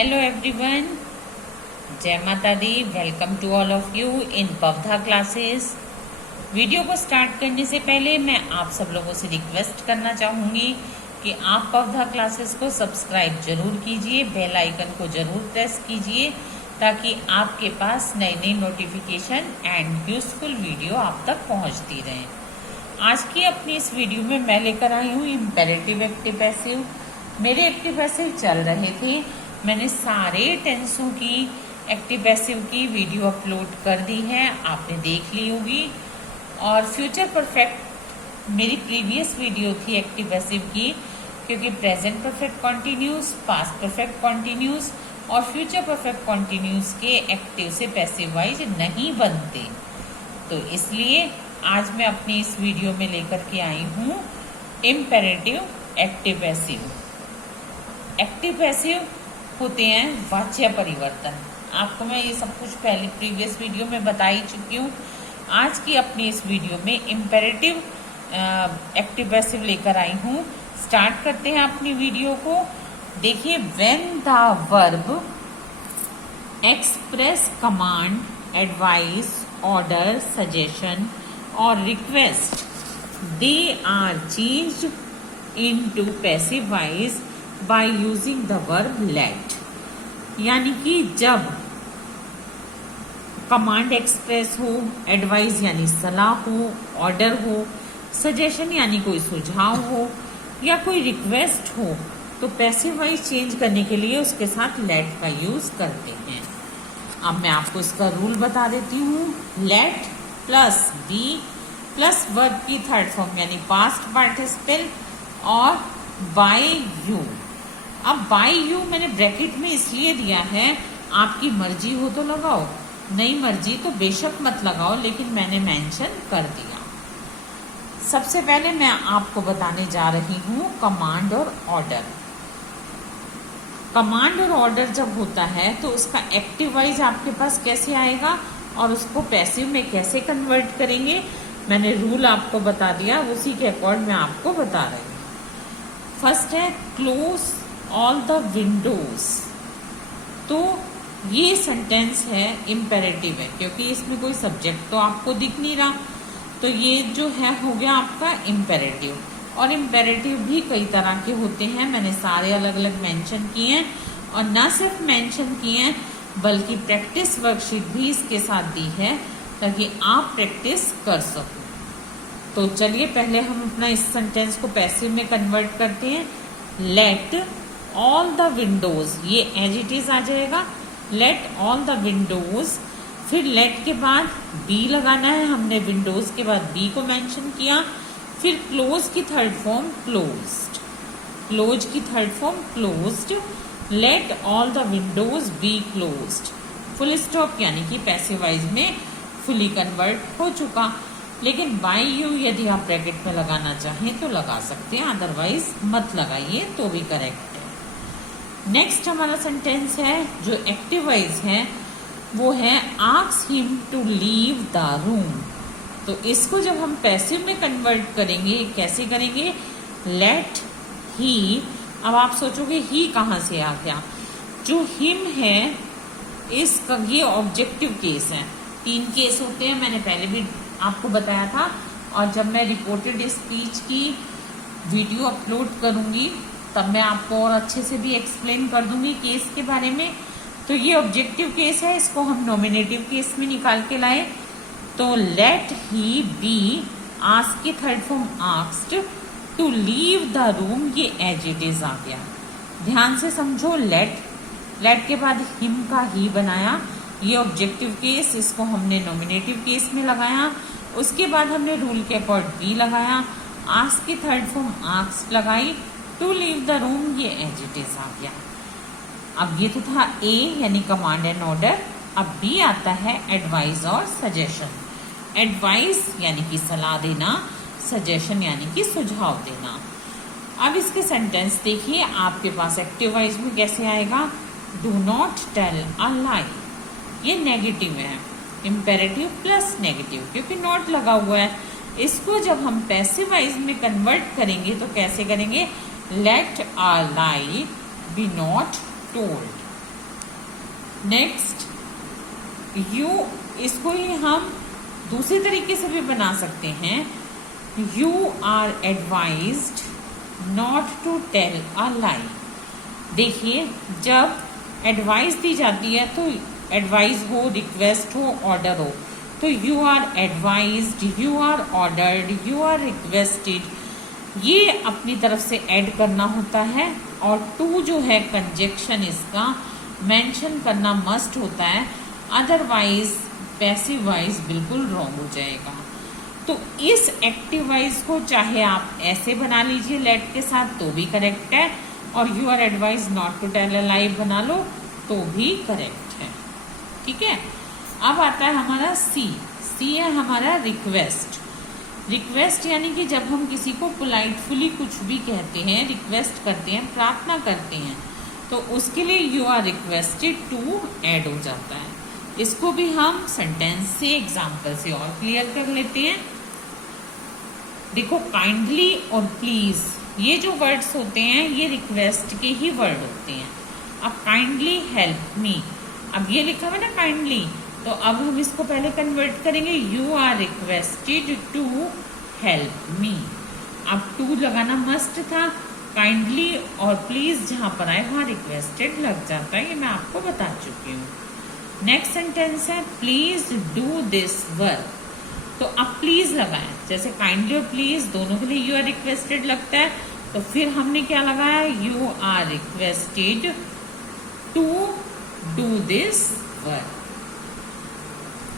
Hello everyone, जय माता दी। Welcome to all of you in Pavdha classes. Video को स्टार्ट करने से पहले मैं आप सब लोगों से रिक्वेस्ट करना चाहूँगी कि आप पवधा क्लासेस को सब्सक्राइब जरूर कीजिए, बेल आइकन को जरूर प्रेस कीजिए ताकि आपके पास नई नई नोटिफिकेशन एंड यूजफुल वीडियो आप तक पहुँचती रहें। आज की अपनी इस वीडियो में मैं लेकर आई हूँ इम्पेरेटिव एक्टिव पैसिव। मेरे एक्टिव पैसिव चल रहे थे, मैंने सारे टेंसों की एक्टिव पैसिव की वीडियो अपलोड कर दी है, आपने देख ली होगी। और फ्यूचर परफेक्ट मेरी प्रीवियस वीडियो थी एक्टिव पैसिव की, क्योंकि present perfect continuous, past perfect continuous और फ्यूचर परफेक्ट कॉन्टिन्यूस के एक्टिव से पैसिव वाइज नहीं बनते, तो इसलिए आज मैं अपनी इस वीडियो में लेकर के आई हूँ imperative active passive. Active passive होते हैं वाच्य परिवर्तन। आपको मैं ये सब कुछ पहले प्रीवियस वीडियो में बता ही चुकी हूँ। आज की अपनी इस वीडियो में इम्पेरेटिव एक्टिव पैसिव लेकर आई हूँ। स्टार्ट करते हैं अपनी वीडियो को। देखिए, when the verb express command, advice, order, suggestion और request, they are changed into passive voice by using the verb let. यानी कि जब कमांड एक्सप्रेस हो, एडवाइस यानी सलाह हो, ऑर्डर हो, सजेशन यानी कोई सुझाव हो या कोई रिक्वेस्ट हो, तो पैसिव वॉइस चेंज करने के लिए उसके साथ लेट का यूज करते हैं। अब मैं आपको इसका रूल बता देती हूँ। Let plus be plus verb की थर्ड फॉर्म यानी पास्ट पार्टिसिपल और बाय यू। अब बाय यू मैंने ब्रैकेट में इसलिए दिया है, आपकी मर्जी हो तो लगाओ, नहीं मर्जी तो बेशक मत लगाओ, लेकिन मैंने मेंशन कर दिया। सबसे पहले मैं आपको बताने जा रही हूँ कमांड और ऑर्डर। कमांड और ऑर्डर जब होता है तो उसका एक्टिव वाइज आपके पास कैसे आएगा और उसको पैसिव में कैसे कन्वर्ट करेंगे, मैंने रूल आपको बता दिया, उसी के अकॉर्ड मैं आपको बता रही हूँ। फर्स्ट है क्लोज ऑल द विंडोज। तो ये सेंटेंस है इम्पेरेटिव है, क्योंकि इसमें कोई सब्जेक्ट तो आपको दिख नहीं रहा, तो ये जो है हो गया आपका इम्पेरेटिव। और इम्पेरेटिव भी कई तरह के होते हैं, मैंने सारे अलग अलग मेंशन किए हैं, और न सिर्फ मेंशन किए हैं बल्कि प्रैक्टिस वर्कशीट भी इसके साथ दी है ताकि आप प्रैक्टिस कर सको। तो चलिए पहले हम अपना इस सेंटेंस को पैसिव में कन्वर्ट करते हैं। लेट ऑल द विंडोज, ये एज इट इज आ जाएगा, लेट ऑल द विंडोज। फिर लेट के बाद बी लगाना है, हमने विंडोज के बाद बी को मेंशन किया। फिर क्लोज की थर्ड फॉर्म क्लोज्ड, क्लोज की third form closed. Let all the Windows be closed, full stop, यानी कि पैसिव वॉइस में फुली कन्वर्ट हो चुका। लेकिन बाय यू यदि आप ब्रैकेट में लगाना चाहें तो लगा सकते हैं, अदरवाइज मत लगाइए तो भी करेक्ट है। नेक्स्ट हमारा सेंटेंस है जो एक्टिव वॉइस है, वो है ask him to leave the room. तो इसको जब हम पैसिव में कन्वर्ट करेंगे, कैसे करेंगे? लेट ही। अब आप सोचोगे ही कहाँ से आ गया? जो हिम है इसका ये ऑब्जेक्टिव केस है। 3 केस होते हैं, मैंने पहले भी आपको बताया था, और जब मैं रिपोर्टेड स्पीच की वीडियो अपलोड करूंगी तब मैं आपको और अच्छे से भी एक्सप्लेन कर दूंगी केस के बारे में। तो ये ऑब्जेक्टिव केस है, इसको हम नॉमिनेटिव केस में निकाल के लाए। तो लेट ही बी, आस्क की third form asked, to leave the room, ये एज इट इज आ गया। ध्यान से समझो, लेट के बाद हिम का ही बनाया, ये ऑब्जेक्टिव केस, इसको हमने नॉमिनेटिव केस में लगाया। उसके बाद हमने रूल के अकॉर्ड बी लगाया, आस्क की थर्ड फॉर्म आस्क्ड लगाई, टू लीव द रूम, ये एज इट इज आ गया। अब ये तो था ए यानी कमांड एंड ऑर्डर। अब बी आता है एडवाइस और सजेशन। एडवाइस यानी कि सलाह देना, सजेशन यानी कि सुझाव देना। अब इसके सेंटेंस देखिए, आपके पास एक्टिव वॉइस में कैसे आएगा? डू नॉट टेल अ लाई, ये नेगेटिव है, इम्पेरेटिव प्लस नेगेटिव, क्योंकि नॉट लगा हुआ है। इसको जब हम पैसिव वॉइस में कन्वर्ट करेंगे तो कैसे करेंगे? Let a lie be not told. Next इसको ही हम दूसरे तरीके से भी बना सकते हैं। You are advised not to tell a lie. देखिए, जब एडवाइस दी जाती है तो एडवाइस हो, रिक्वेस्ट हो, ऑर्डर हो, तो you are advised, you are ordered, you are requested, ये अपनी तरफ से ऐड करना होता है। और टू जो है कंजक्शन, इसका मेंशन करना मस्ट होता है, अदरवाइज पैसिव वॉइस बिल्कुल रॉन्ग हो जाएगा। तो इस एक्टिव वॉइस को चाहे आप ऐसे बना लीजिए लेट के साथ तो भी करेक्ट है, और you are advise not to tell a lie बना लो तो भी करेक्ट है। ठीक है, अब आता है हमारा सी है हमारा रिक्वेस्ट। रिक्वेस्ट यानी कि जब हम किसी को पोलाइटफुली कुछ भी कहते हैं, रिक्वेस्ट करते हैं, प्रार्थना करते हैं, तो उसके लिए you are requested to add हो जाता है। इसको भी हम सेंटेंस से, एग्जाम्पल से और क्लियर कर लेते हैं। देखो, काइंडली और प्लीज ये जो वर्ड्स होते हैं ये रिक्वेस्ट के ही वर्ड होते हैं। अब काइंडली हेल्प मी, अब ये लिखा हुआ ना काइंडली, तो अब हम इसको पहले कन्वर्ट करेंगे, you are requested to help me. अब टू लगाना मस्ट था, काइंडली और प्लीज जहां पर आए वहां रिक्वेस्टेड लग जाता है, ये मैं आपको बता चुकी हूँ। नेक्स्ट सेंटेंस है प्लीज डू दिस वर्क। तो अब प्लीज लगाया, जैसे काइंडली और प्लीज दोनों के लिए यू आर रिक्वेस्टेड लगता है, तो फिर हमने क्या लगाया, you are requested to do this work.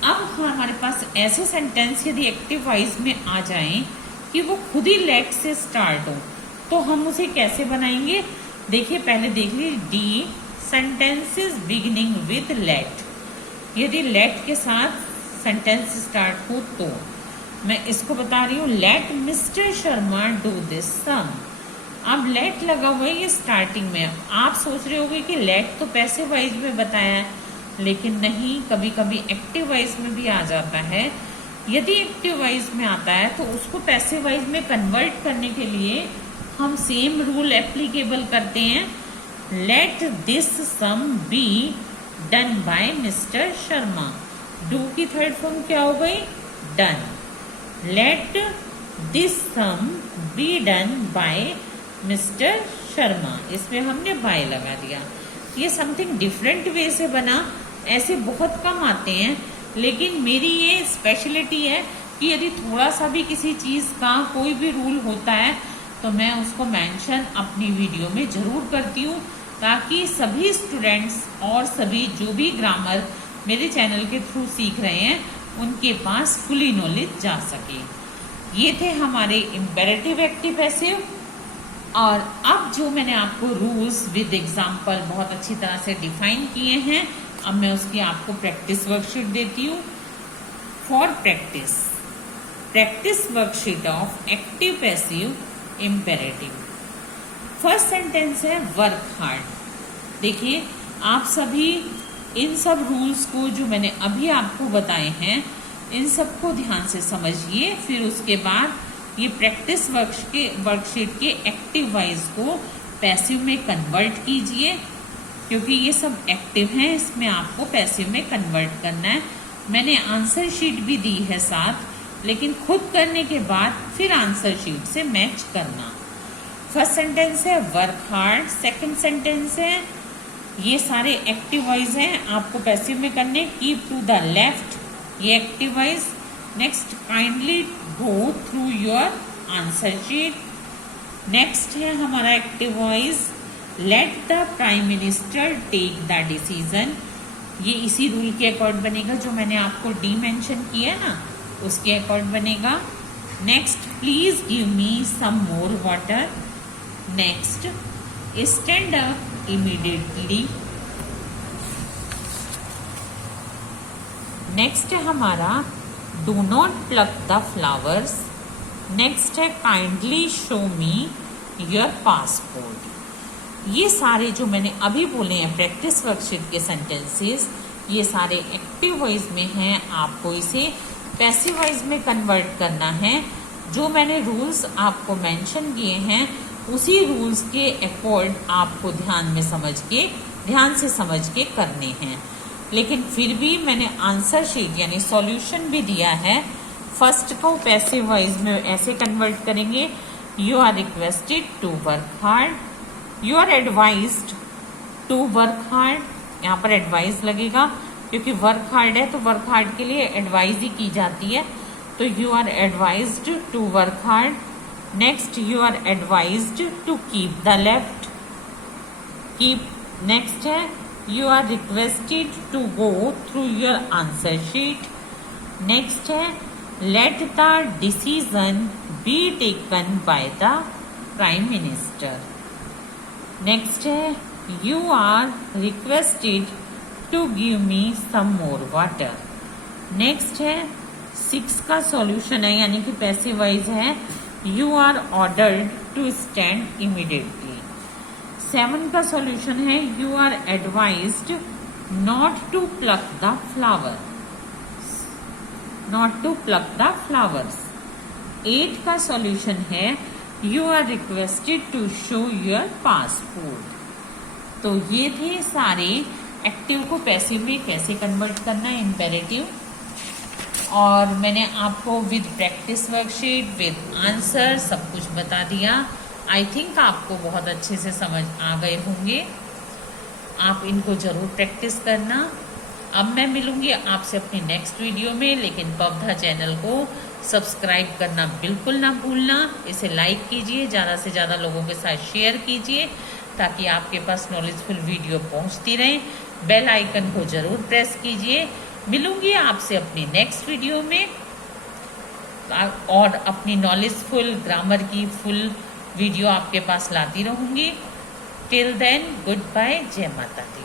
अब हमारे पास ऐसे सेंटेंस यदि एक्टिव वॉइस में आ जाएं कि वो खुद ही लेट से स्टार्ट हो, तो हम उसे कैसे बनाएंगे। देखिए, पहले देख लीजिए, the sentences beginning with let. यदि लेट के साथ सेंटेंस स्टार्ट हो तो मैं इसको बता रही हूँ, let mister Sharma do this sum. अब लेट लगा हुआ है ये स्टार्टिंग में। आप सोच रहे होंगे कि लेट तो पैसिव वॉइस में बताया है, लेकिन नहीं, कभी कभी एक्टिव वॉइस में भी आ जाता है। यदि एक्टिव वॉइस में आता है तो उसको पैसिव वॉइस में कन्वर्ट करने के लिए हम सेम रूल एप्लीकेबल करते हैं, let this sum be done by mister Sharma. Do की थर्ड फॉर्म क्या हो गई, done. Let this sum be done by mister Sharma, इसमें हमने बाय लगा दिया। ये समथिंग डिफरेंट वे से बना, ऐसे बहुत कम आते हैं, लेकिन मेरी ये स्पेशलिटी है कि यदि थोड़ा सा भी किसी चीज़ का कोई भी रूल होता है तो मैं उसको मेंशन अपनी वीडियो में ज़रूर करती हूँ, ताकि सभी स्टूडेंट्स और सभी जो भी ग्रामर मेरे चैनल के थ्रू सीख रहे हैं उनके पास फुली नॉलेज जा सके। ये थे हमारे इम्पेरेटिव एक्टिव पैसिव। और अब जो मैंने आपको रूल्स विद एग्जाम्पल बहुत अच्छी तरह से डिफाइन किए हैं, अब मैं उसकी आपको प्रैक्टिस वर्कशीट देती हूँ। For practice worksheet of active passive imperative. First sentence है वर्क हार्ड। देखिए, आप सभी इन सब रूल्स को जो मैंने अभी आपको बताए हैं, इन सबको ध्यान से समझिए। फिर उसके बाद ये प्रैक्टिस वर्कशीट के एक्टिव वॉइस को पैसिव में कन्वर्ट कीजिए, क्योंकि ये सब एक्टिव हैं, इसमें आपको पैसिव में कन्वर्ट करना है। मैंने आंसर शीट भी दी है साथ, लेकिन खुद करने के बाद फिर आंसर शीट से मैच करना। फर्स्ट सेंटेंस है वर्क हार्ड। सेकंड सेंटेंस है, ये सारे एक्टिव वॉइस हैं, आपको पैसिव में करने, कीप टू द लेफ्ट, ये active voice. Next, kindly go through your answer sheet. Next है हमारा active voice, let the prime minister take the decision. ये इसी रूल के अकॉर्ड बनेगा जो मैंने आपको डी मेंशन किया ना, उसके अकॉर्ड बनेगा। Next, please give me some more water. Next, stand up immediately. Next है हमारा do not pluck the flowers. Next है kindly show me your passport. ये सारे जो मैंने अभी बोले हैं प्रैक्टिस वर्कशीट के सेंटेंसेस, ये सारे एक्टिव वॉइस में हैं। आपको इसे पैसिव वॉइस में कन्वर्ट करना है। जो मैंने रूल्स आपको मेंशन किए हैं, उसी रूल्स के अकॉर्ड आपको ध्यान से समझ के करने हैं। लेकिन फिर भी मैंने आंसर शीट यानी सॉल्यूशन भी दिया है। फर्स्ट को पैसिव वॉइस में ऐसे कन्वर्ट करेंगे, you are requested to work hard, you are advised to work hard. यहाँ पर एडवाइस लगेगा क्योंकि वर्क हार्ड है तो वर्क हार्ड के लिए एडवाइस ही की जाती है, तो you are advised to work hard. Next, you are advised to keep the left, keep. Next है, you are requested to go through your answer sheet. Next है, let the decision be taken by the prime minister. Next है, you are requested to give me some more water. Next है, 6 का solution है यानी कि passive voice है, you are ordered to stand immediately. 7 का solution है, you are advised not to pluck the flower, not to pluck the flowers. 8 का solution है, you are requested to show your passport. तो ये थे सारे एक्टिव को पैसिव में कैसे कन्वर्ट करना है, इम्पेरेटिव। और मैंने आपको with practice worksheet with answer सब कुछ बता दिया। आई थिंक आपको बहुत अच्छे से समझ आ गए होंगे। आप इनको जरूर प्रैक्टिस करना। अब मैं मिलूंगी आपसे अपनी नेक्स्ट वीडियो में, लेकिन पवधा चैनल को सब्सक्राइब करना बिल्कुल ना भूलना। इसे लाइक कीजिए, ज़्यादा से ज़्यादा लोगों के साथ शेयर कीजिए ताकि आपके पास नॉलेजफुल वीडियो पहुंचती रहे। बेल आइकन को जरूर प्रेस कीजिए। मिलूंगी आपसे अपनी नेक्स्ट वीडियो में और अपनी नॉलेजफुल ग्रामर की फुल वीडियो आपके पास लाती रहूंगी। टिल देन, गुड बाय, जय माता दी।